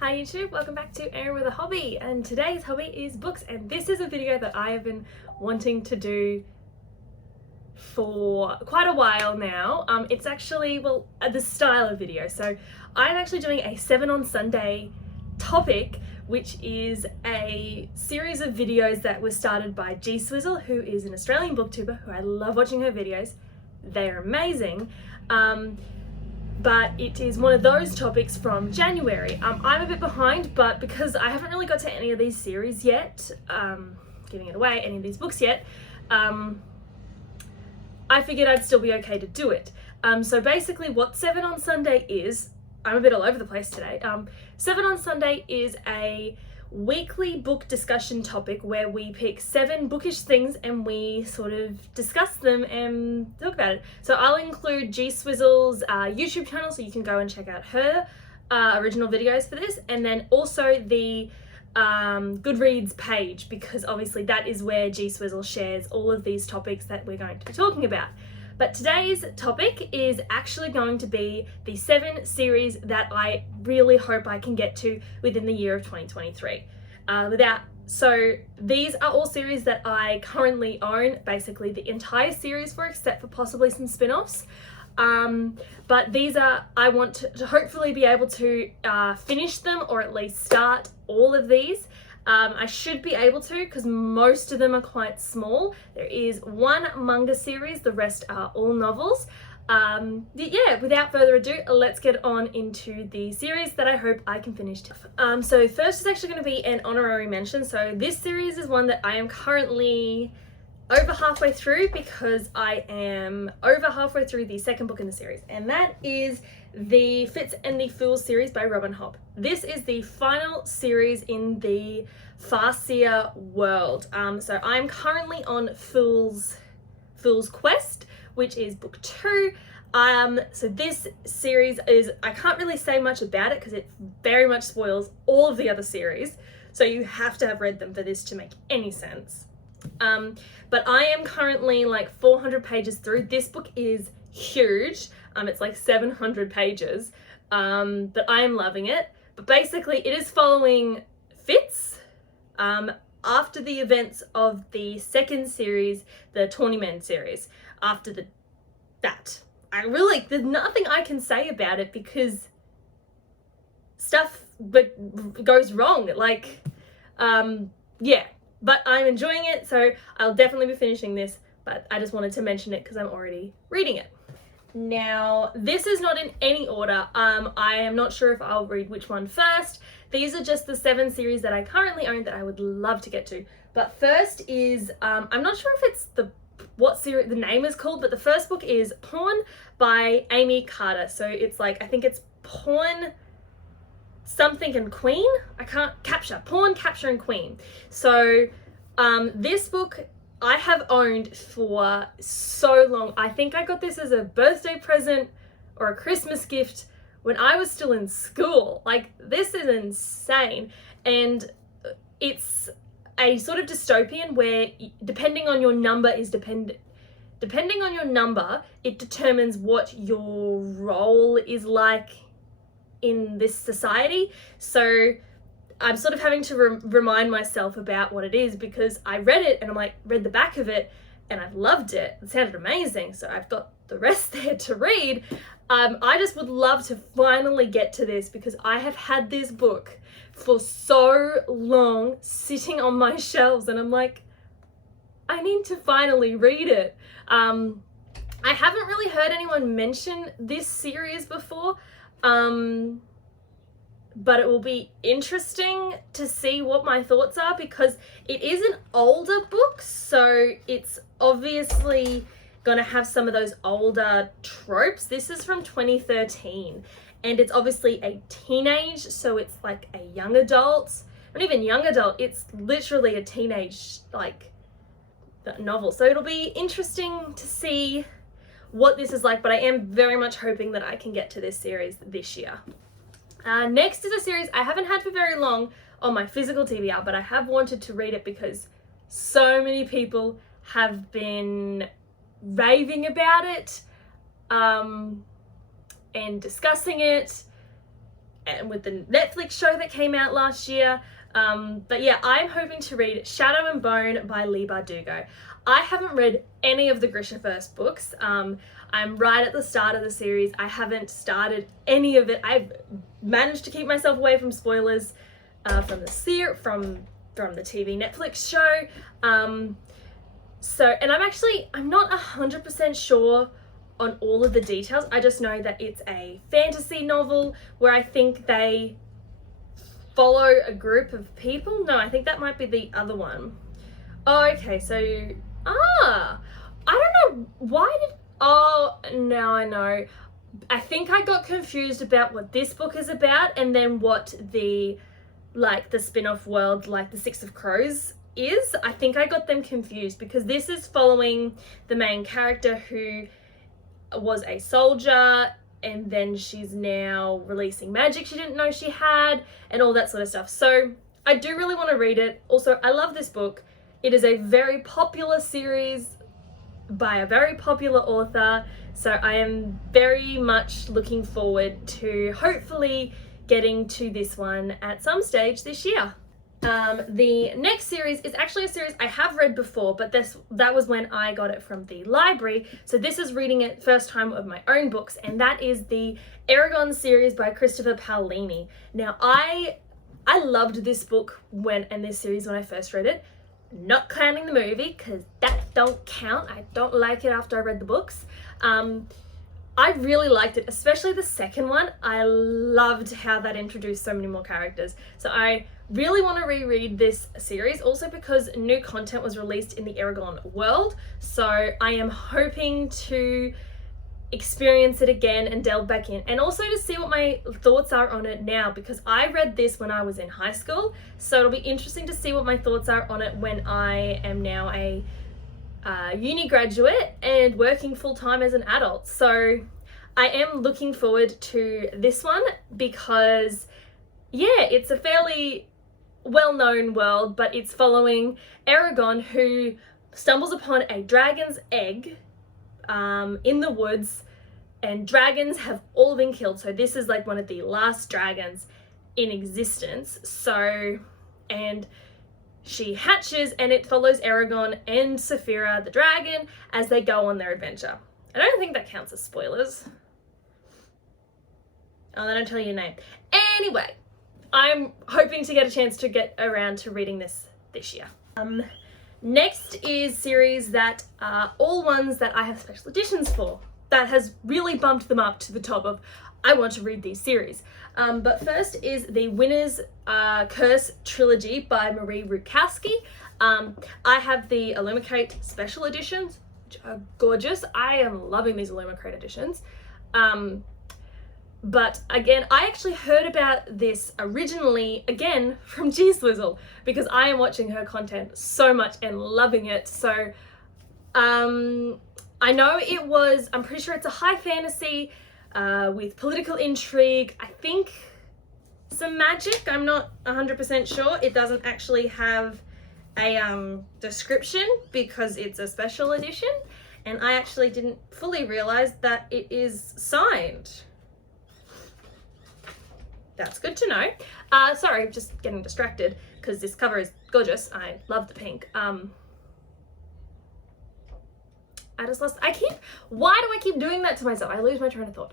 Hi YouTube, welcome back to Erin with a Hobby, and today's hobby is books, and this is a video that I have been wanting to do for quite a while now. It's actually, the style of video. So I'm actually doing a 7 on Sunday topic, which is a series of videos that was started by G Swizzle, who is an Australian booktuber who I love watching her videos. They're amazing. But it is one of those topics from January. I'm a bit behind, but because I haven't really got to any of these series yet, giving it away, any of these books yet, I figured I'd still be okay to do it. So basically what 7 on Sunday is, I'm a bit all over the place today. 7 on Sunday is a weekly book discussion topic where we pick 7 bookish things and we sort of discuss them and talk about it. So I'll include G Swizzle's YouTube channel, so you can go and check out her original videos for this, and then also the Goodreads page, because obviously that is where G Swizzle shares all of these topics that we're going to be talking about. But today's topic is actually going to be the 7 series that I really hope I can get to within the year of 2023. So these are all series that I currently own, basically the entire series for, except for possibly some spin-offs. But these are, I want to hopefully be able to finish them, or at least start all of these. I should be able to, because most of them are quite small. There is one manga series, the rest are all novels. Yeah, without further ado, let's get on into the series that I hope I can finish. So first is actually going to be an honorary mention. So this series is one that I am currently over halfway through, because I am over halfway through the second book in the series, and that is the Fits and the Fools series by Robin Hobb. This is the final series in the Farseer world. So I'm currently on Fool's Quest, which is book 2. So this series is, I can't really say much about it because it very much spoils all of the other series. So you have to have read them for this to make any sense. But I am currently like 400 pages through. This book is huge. It's like 700 pages, but I am loving it. But basically it is following Fitz after the events of the second series, the Tourneymen series. After that, there's nothing I can say about it because stuff goes wrong. Yeah. But I'm enjoying it, so I'll definitely be finishing this, but I just wanted to mention it because I'm already reading it. Now, this is not in any order. I am not sure if I'll read which one first. These are just the 7 series that I currently own that I would love to get to. But first is, I'm not sure if it's what series the name is called, but the first book is Pawn by Amy Carter. So it's like, I think it's Pawn something and Queen. I can't capture. Pawn, Capture, and Queen. So this book I have owned for so long. I think I got this as a birthday present or a Christmas gift when I was still in school. Like, this is insane. And it's a sort of dystopian where depending on your number, it determines what your role is like in this society. So I'm sort of having to remind myself about what it is, because I read it and read the back of it and I've loved it. It sounded amazing. So I've got the rest there to read. I just would love to finally get to this, because I have had this book for so long sitting on my shelves and I'm like, I need to finally read it. I haven't really heard anyone mention this series before. But it will be interesting to see what my thoughts are, because it is an older book, so it's obviously gonna have some of those older tropes. This is from 2013 and it's obviously a teenage, so it's like a young adult, not even young adult, it's literally a teenage novel. So it'll be interesting to see what this is like, but I am very much hoping that I can get to this series this year. Next is a series I haven't had for very long on my physical TBR, but I have wanted to read it because so many people have been raving about it and discussing it. and with the Netflix show that came out last year. But yeah, I'm hoping to read Shadow and Bone by Leigh Bardugo. I haven't read any of the Grisha first books. I'm right at the start of the series. I haven't started any of it. I've managed to keep myself away from spoilers from the TV Netflix show. And I'm not 100% sure on all of the details. I just know that it's a fantasy novel where I think they follow a group of people. No, I think that might be the other one. Oh, okay, so, I don't know, now I know. I think I got confused about what this book is about and then what the spin-off world, like the Six of Crows is. I think I got them confused because this is following the main character who was a soldier and then she's now releasing magic she didn't know she had and all that sort of stuff. So I do really want to read it. Also, I love this book. It is a very popular series by a very popular author. So I am very much looking forward to hopefully getting to this one at some stage this year. The next series is actually a series I have read before, but that was when I got it from the library. So this is reading it first time of my own books, and that is the Eragon series by Christopher Paolini. Now, I loved this book and this series when I first read it, not counting the movie, because that don't count. I don't like it after I read the books. I really liked it, especially the second one. I loved how that introduced so many more characters. So I really want to reread this series, also because new content was released in the Eragon world. So I am hoping to experience it again and delve back in, and also to see what my thoughts are on it now, because I read this when I was in high school. So it'll be interesting to see what my thoughts are on it when I am now a uni graduate and working full-time as an adult. So I am looking forward to this one because, yeah, it's a fairly well-known world, but it's following Eragon, who stumbles upon a dragon's egg in the woods, and dragons have all been killed. So this is like one of the last dragons in existence. And she hatches, and it follows Eragon and Saphira the dragon as they go on their adventure. I don't think that counts as spoilers. Oh, they don't tell you your name. Anyway, I'm hoping to get a chance to get around to reading this year. Next is series that are all ones that I have special editions for. That has really bumped them up to the top of, I want to read these series. But first is the Winner's Curse Trilogy by Marie Rukowski. I have the Illumicrate special editions, which are gorgeous. I am loving these Illumicrate editions. But again, I actually heard about this originally, again, from G Swizzle, because I am watching her content so much and loving it. So I know I'm pretty sure it's a high fantasy with political intrigue. I think some magic. I'm not 100% sure. It doesn't actually have a description because it's a special edition. And I actually didn't fully realize that it is signed. That's good to know. Sorry, I'm just getting distracted because this cover is gorgeous. I love the pink. Why do I keep doing that to myself? I lose my train of thought.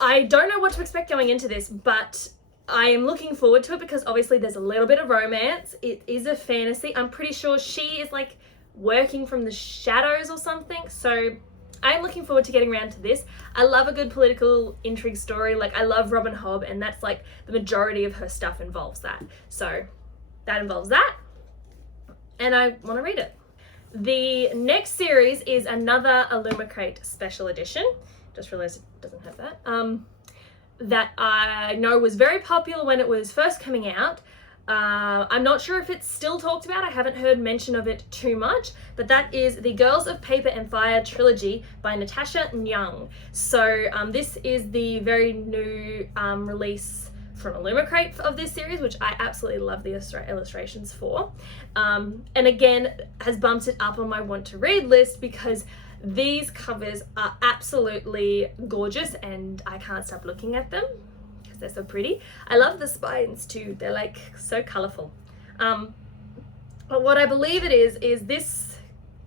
I don't know what to expect going into this, but I am looking forward to it because obviously there's a little bit of romance. It is a fantasy. I'm pretty sure she is like working from the shadows or something. So I'm looking forward to getting around to this. I love a good political intrigue story. Like, I love Robin Hobb, and that's like the majority of her stuff involves that. So that involves that, and I want to read it. The next series is another Illumicrate special edition. Just realized it doesn't have that. That I know was very popular when it was first coming out. I'm not sure if it's still talked about. I haven't heard mention of it too much, but that is the Girls of Paper and Fire Trilogy by Natasha Nyang. So this is the very new release from Illumicrate of this series, which I absolutely love the illustrations for. And again, has bumped it up on my want to read list because these covers are absolutely gorgeous and I can't stop looking at them. they're so pretty. I love the spines too. They're like so colorful. But what I believe it is this,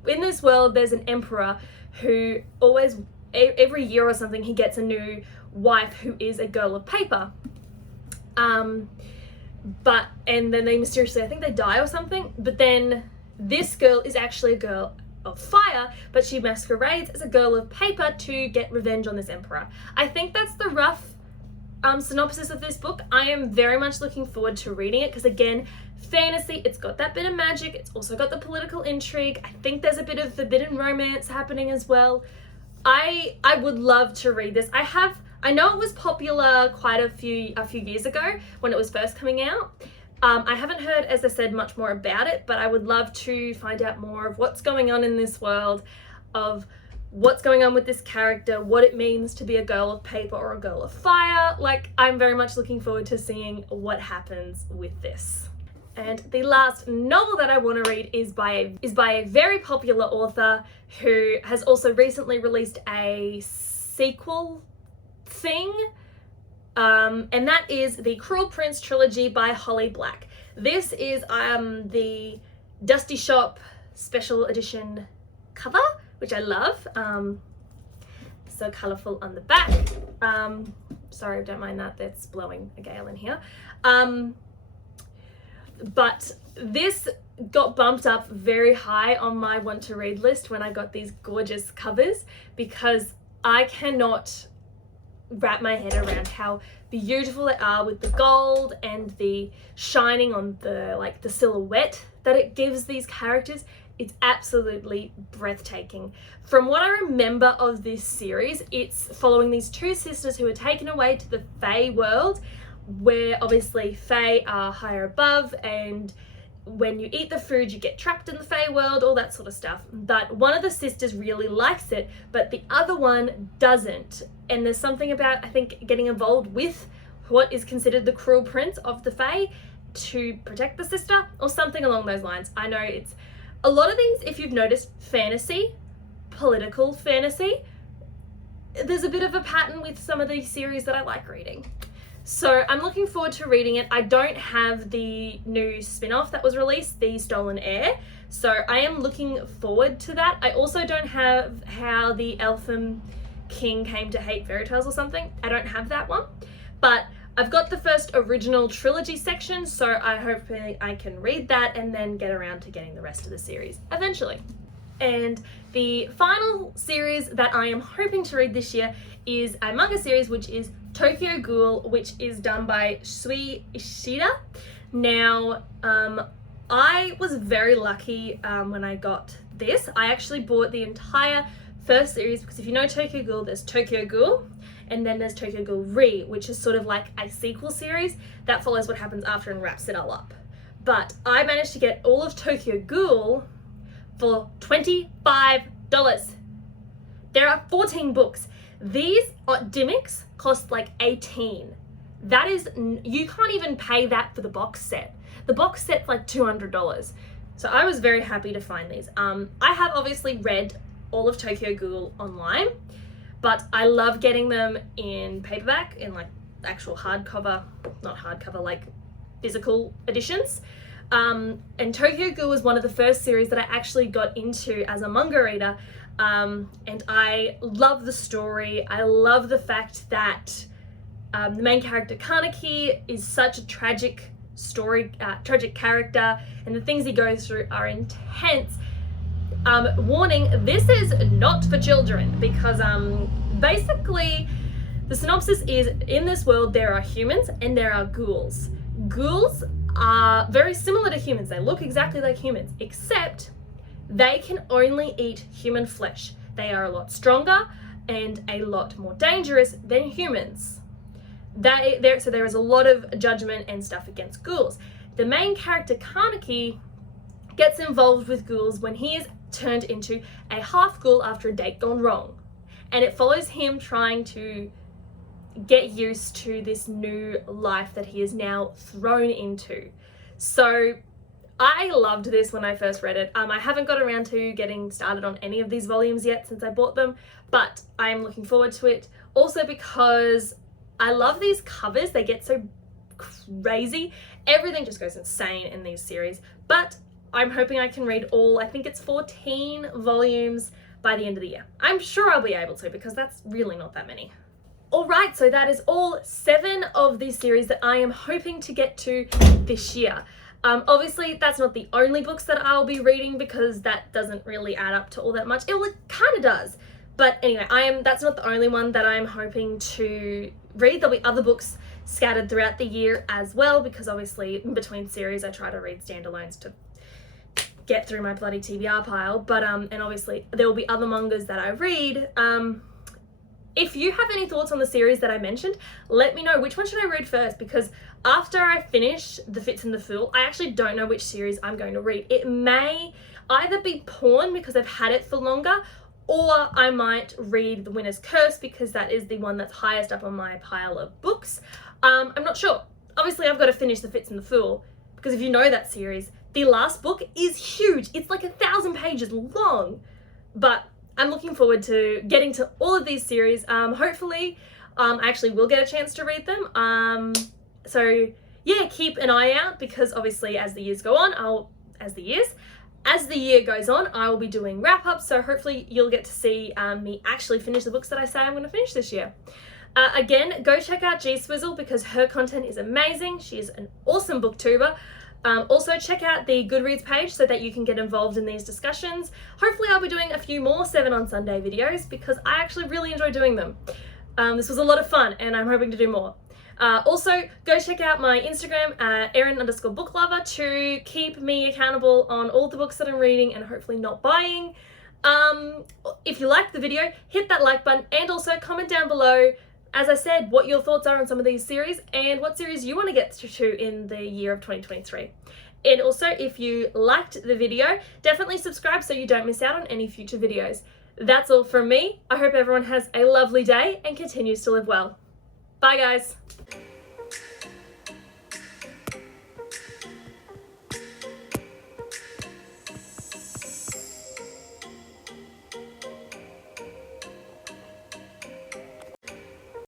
in this world, there's an emperor who always, every year or something, he gets a new wife who is a girl of paper. And then they mysteriously, I think they die or something, but then this girl is actually a girl of fire, but she masquerades as a girl of paper to get revenge on this emperor. I think that's the rough synopsis of this book. I am very much looking forward to reading it because, again, fantasy, it's got that bit of magic, it's also got the political intrigue. I think there's a bit of forbidden romance happening as well. I would love to read this. I know it was popular quite a few years ago when it was first coming out. I haven't heard, as I said, much more about it, but I would love to find out more of what's going on in this world, of what's going on with this character, what it means to be a girl of paper or a girl of fire. Like, I'm very much looking forward to seeing what happens with this. And the last novel that I want to read is by a very popular author who has also recently released a sequel thing. And that is the Cruel Prince Trilogy by Holly Black. This is the Dusty Shop special edition cover, which I love. So colourful on the back. Sorry, don't mind that, that's blowing a gale in here. But this got bumped up very high on my want to read list when I got these gorgeous covers, because I cannot wrap my head around how beautiful they are with the gold and the shining on the silhouette that it gives these characters. It's absolutely breathtaking. From what I remember of this series, it's following these two sisters who are taken away to the Fae world, where obviously Fae are higher above, and when you eat the food you get trapped in the Fae world, all that sort of stuff. But one of the sisters really likes it, but the other one doesn't. And there's something about, I think, getting involved with what is considered the cruel prince of the Fae to protect the sister, or something along those lines. I know it's a lot of these, if you've noticed, fantasy, political fantasy, there's a bit of a pattern with some of these series that I like reading. So I'm looking forward to reading it. I don't have the new spin-off that was released, The Stolen Heir, so I am looking forward to that. I also don't have How the Elfin King Came to Hate Fairy Tales or something. I don't have that one, but I've got the first original trilogy section, so I hope I can read that and then get around to getting the rest of the series eventually. And the final series that I am hoping to read this year is a manga series, which is Tokyo Ghoul, which is done by Shui Ishida. Now, I was very lucky when I got this. I actually bought the entire first series, because if you know Tokyo Ghoul, there's Tokyo Ghoul, and then there's Tokyo Ghoul Re, which is sort of like a sequel series that follows what happens after and wraps it all up. But I managed to get all of Tokyo Ghoul for $25. There are 14 books. These gimmicks cost like 18. That is, you can't even pay that for the box set. The box set's like $200. So I was very happy to find these. I have obviously read all of Tokyo Ghoul online, but I love getting them in paperback, in like actual hardcover, not hardcover, like physical editions. And Tokyo Ghoul was one of the first series that I actually got into as a manga reader. And I love the story. I love the fact that the main character Kaneki is such a tragic story, tragic character, and the things he goes through are intense. Warning, this is not for children, because basically the synopsis is, in this world there are humans and there are ghouls. Ghouls are very similar to humans. They look exactly like humans, except they can only eat human flesh. They are a lot stronger and a lot more dangerous than humans. So there is a lot of judgment and stuff against ghouls. The main character Kaneki gets involved with ghouls when he is turned into a half ghoul after a date gone wrong. And it follows him trying to get used to this new life that he is now thrown into. So I loved this when I first read it. I haven't got around to getting started on any of these volumes yet since I bought them, but I'm looking forward to it. Also because I love these covers. They get so crazy. Everything just goes insane in these series. But I'm hoping I can read all, I think it's 14 volumes by the end of the year. I'm sure I'll be able to, because that's really not that many. Alright, so that is all 7 of these series that I am hoping to get to this year. Obviously, that's not the only books that I'll be reading, because that doesn't really add up to all that much. It kind of does. But anyway, that's not the only one that I'm hoping to read. There'll be other books scattered throughout the year as well, because obviously in between series I try to read standalones to get through my bloody TBR pile. But and obviously there will be other mangas that I read. If you have any thoughts on the series that I mentioned, let me know. Which one should I read first? Because after I finish The Fits and the Fool, I actually don't know which series I'm going to read. It may either be Pawn, because I've had it for longer, or I might read The Winner's Curse, because that is the one that's highest up on my pile of books. I'm not sure. Obviously, I've got to finish The Fits and the Fool, because if you know that series, the last book is huge. It's like 1,000 pages long. But I'm looking forward to getting to all of these series. Hopefully, I actually will get a chance to read them. So yeah, keep an eye out, because obviously as the years go on, as the year goes on, I will be doing wrap-ups. So hopefully you'll get to see me actually finish the books that I say I'm going to finish this year. Again, go check out G Swizzle, because her content is amazing. She is an awesome booktuber. Also check out the Goodreads page so that you can get involved in these discussions. Hopefully I'll be doing a few more 7 on Sunday videos, because I actually really enjoy doing them. This was a lot of fun, and I'm hoping to do more. Also, go check out my Instagram, Erin_booklover, to keep me accountable on all the books that I'm reading and hopefully not buying. If you liked the video, hit that like button, and also comment down below, as I said, what your thoughts are on some of these series and what series you want to get to in the year of 2023. And also, if you liked the video, definitely subscribe so you don't miss out on any future videos. That's all from me. I hope everyone has a lovely day and continues to live well. Bye guys.